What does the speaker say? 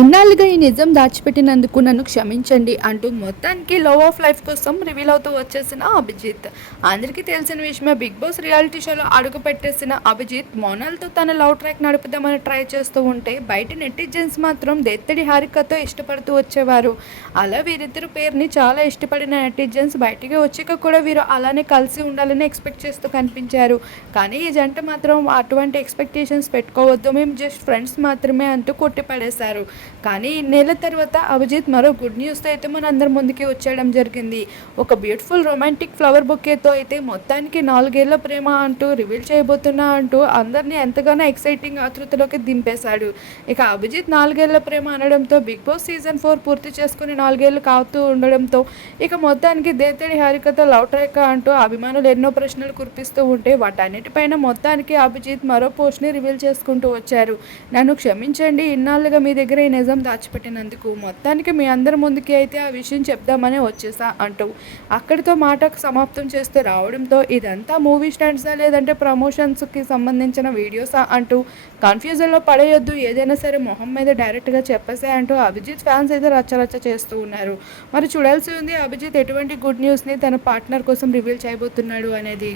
ఇన్నాళ్ళుగా ఈ నిజం దాచిపెట్టినందుకు నన్ను క్షమించండి అంటూ మొత్తానికి లవ్ ఆఫ్ లైఫ్ కోసం రివీల్ అవుతూ వచ్చేసిన అభిజిత్. అందరికీ తెలిసిన విషయమే బిగ్ బాస్ రియాలిటీ షోలో అడుగు పెట్టేసిన అభిజిత్ మోనాల్తో తన లవ్ ట్రాక్ నడుపుదామని ట్రై చేస్తూ ఉంటే బయట నెటిజన్స్ మాత్రం దెత్తడి హారికతో ఇష్టపడుతూ వచ్చేవారు. అలా వీరిద్దరు పేరుని చాలా ఇష్టపడిన నెటిజన్స్ బయటికి వచ్చాక కూడా వీరు అలానే కలిసి ఉండాలని ఎక్స్పెక్ట్ చేస్తూ కనిపించారు. కానీ ఈ జంట మాత్రం అటువంటి ఎక్స్పెక్టేషన్స్ పెట్టుకోవద్దు మేము జస్ట్ ఫ్రెండ్స్ మాత్రమే అంటూ కొట్టిపడేశారు కానీ నెల తర్వాత అభిజిత్ మరో గుడ్ న్యూస్తో అయితే మన అందరి ముందుకి వచ్చేయడం జరిగింది. ఒక బ్యూటిఫుల్ రొమాంటిక్ ఫ్లవర్ బొకేతో అయితే మొత్తానికి నాలుగేళ్ళ ప్రేమ అంటూ రివీల్ చేయబోతున్నా అంటూ అందరినీ ఎంతగానో ఎక్సైటింగ్ ఆతృతలోకి దింపేశాడు. ఇక అభిజిత్ నాలుగేళ్ళ ప్రేమ అనడంతో బిగ్ బాస్ సీజన్ ఫోర్ పూర్తి చేసుకుని నాలుగేళ్ళు కావుతూ ఉండడంతో ఇక మొత్తానికి దేతడి హారికతో లవ్ ట్రాక్ అంటూ అభిమానులు ఎన్నో ప్రశ్నలు కురిపిస్తూ ఉంటే వాటన్నిటిపైన మొత్తానికి అభిజిత్ మరో పోస్ట్ని రివీల్ చేసుకుంటూ వచ్చారు. నన్ను క్షమించండి ఇన్నాళ్ళుగా మీ దగ్గర ఈ నిజం దాచిపెట్టినందుకు మొత్తానికి మీ అందరి ముందుకి అయితే ఆ విషయం చెప్దామని వచ్చేసా అంటూ అక్కడితో మాటకు సమాప్తం చేస్తూ రావడంతో ఇదంతా మూవీ స్టాండ్సా లేదంటే ప్రమోషన్స్కి సంబంధించిన వీడియోసా అంటూ కన్ఫ్యూజన్లో పడేయొద్దు. ఏదైనా సరే మొహం మీద డైరెక్ట్గా చెప్పేసే అంటూ అభిజిత్ ఫ్యాన్స్ అయితే రచ్చరచ్చ చేస్తూ ఉన్నారు. మరి చూడాల్సి ఉంది అభిజిత్ ఎటువంటి గుడ్ న్యూస్ని తన పార్ట్నర్ కోసం రివీల్ చేయబోతున్నాడు అనేది.